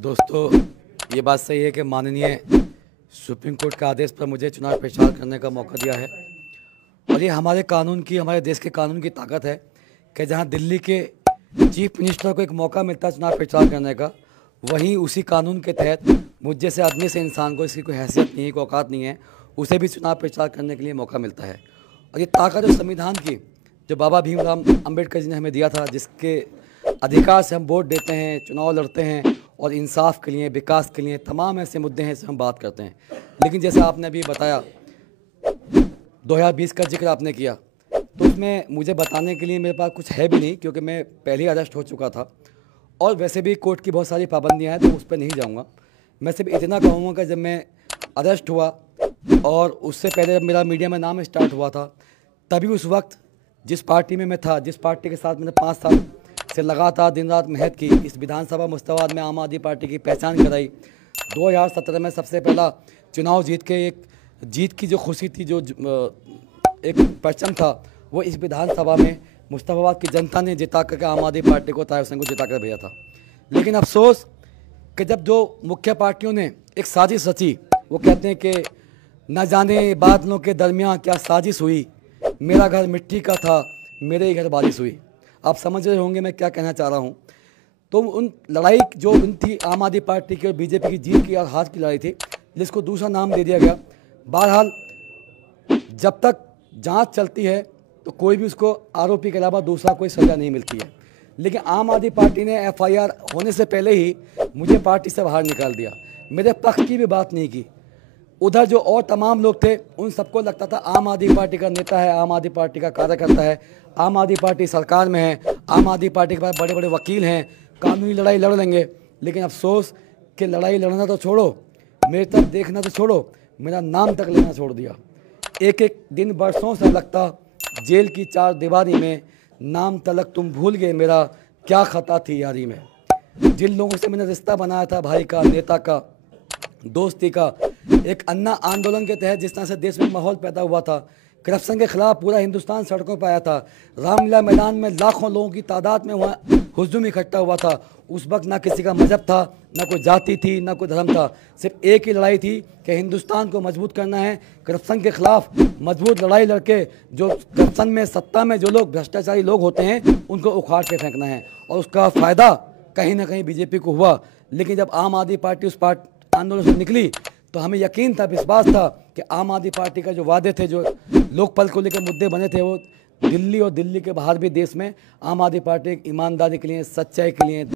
दोस्तों, ये बात सही है कि माननीय सुप्रीम कोर्ट के आदेश पर मुझे चुनाव प्रचार करने का मौका दिया है और ये हमारे कानून की, हमारे देश के कानून की ताकत है कि जहां दिल्ली के चीफ मिनिस्टर को एक मौका मिलता है चुनाव प्रचार करने का, वहीं उसी कानून के तहत मुझ जैसे आदमी से इंसान को, इसकी कोई हैसियत नहीं है, कोई औकात नहीं है, उसे भी चुनाव प्रचार करने के लिए मौका मिलता है। और ये ताकत जो संविधान की, जो बाबा भीमराव अम्बेडकर जी ने हमें दिया था, जिसके अधिकार से हम वोट देते हैं, चुनाव लड़ते हैं और इंसाफ के लिए, विकास के लिए तमाम ऐसे मुद्दे हैं जिससे हम बात करते हैं। लेकिन जैसे आपने अभी बताया 2020 का जिक्र आपने किया, तो उसमें मुझे बताने के लिए मेरे पास कुछ है भी नहीं, क्योंकि मैं पहले ही अरेस्ट हो चुका था और वैसे भी कोर्ट की बहुत सारी पाबंदियां हैं, तो उस पर नहीं जाऊंगा। मैं सिर्फ इतना कहूँगा कि जब मैं अरेस्ट हुआ और उससे पहले जब मेरा मीडिया में नाम स्टार्ट हुआ था, तभी उस वक्त जिस पार्टी में मैं था, जिस पार्टी के साथ मैंने 5 साल से लगातार दिन रात मेहनत की, इस विधानसभा मुश्ताबाद में आम आदमी पार्टी की पहचान कराई, 2017 में सबसे पहला चुनाव जीत के एक जीत की जो खुशी थी, जो एक परचम था, वो इस विधानसभा में मुश्ताबाद की जनता ने जिता करके आम आदमी पार्टी को, ताहिर हुसैन को जिता कर भेजा था। लेकिन अफसोस कि जब जो मुख्य पार्टियों ने एक साजिश रची, वो कहते हैं कि न जाने बादलों के दरमियान क्या साजिश हुई, मेरा घर मिट्टी का था, मेरे ही घर बारिश हुई। आप समझ रहे होंगे मैं क्या कहना चाह रहा हूँ। तो उन लड़ाई जो उन थी आम आदमी पार्टी की और बीजेपी की जीत की और हार की लड़ाई थी, जिसको दूसरा नाम दे दिया गया। बहरहाल जब तक जांच चलती है तो कोई भी उसको आरोपी के अलावा दूसरा कोई सज़ा नहीं मिलती है। लेकिन आम आदमी पार्टी ने एफआईआर होने से पहले ही मुझे पार्टी से बाहर निकाल दिया, मेरे पक्ष की भी बात नहीं की। उधर जो और तमाम लोग थे, उन सबको लगता था आम आदमी पार्टी का नेता है, आम आदमी पार्टी का कार्यकर्ता है, आम आदमी पार्टी सरकार में है, आम आदमी पार्टी के पास बड़े बड़े वकील हैं, कानूनी लड़ाई लड़ लेंगे। लेकिन अफसोस कि लड़ाई लड़ना तो छोड़ो, मेरे तरफ देखना तो छोड़ो, मेरा नाम तक लेना छोड़ दिया। एक एक दिन बरसों से लगता जेल की 4 दीवारी में, नाम तलक तुम भूल गए मेरा, क्या खता थी यारी में। जिन लोगों से मैंने रिश्ता बनाया था, भाई का, नेता का, दोस्ती का, एक अन्ना आंदोलन के तहत जिस तरह से देश में माहौल पैदा हुआ था, करप्शन के खिलाफ पूरा हिंदुस्तान सड़कों पर आया था, रामलीला मैदान में लाखों लोगों की तादाद में वहाँ हुजूम इकट्ठा हुआ था। उस वक्त ना किसी का मजहब था, ना कोई जाति थी, ना कोई धर्म था, सिर्फ एक ही लड़ाई थी कि हिंदुस्तान को मजबूत करना है, करप्शन के खिलाफ मजबूत लड़ाई लड़के जो करप्शन में, सत्ता में जो लोग भ्रष्टाचारी लोग होते हैं, उनको उखाड़ के फेंकना है। और उसका फ़ायदा कहीं ना कहीं बीजेपी को हुआ। लेकिन जब आम आदमी पार्टी उस आंदोलन से निकली तो हमें यकीन था, विश्वास था कि आम आदमी पार्टी का जो वादे थे, जो लोकपाल को लेकर मुद्दे बने थे, वो दिल्ली और दिल्ली के बाहर भी देश में आम आदमी पार्टी ईमानदारी के लिए, सच्चाई के लिए